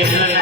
Maria.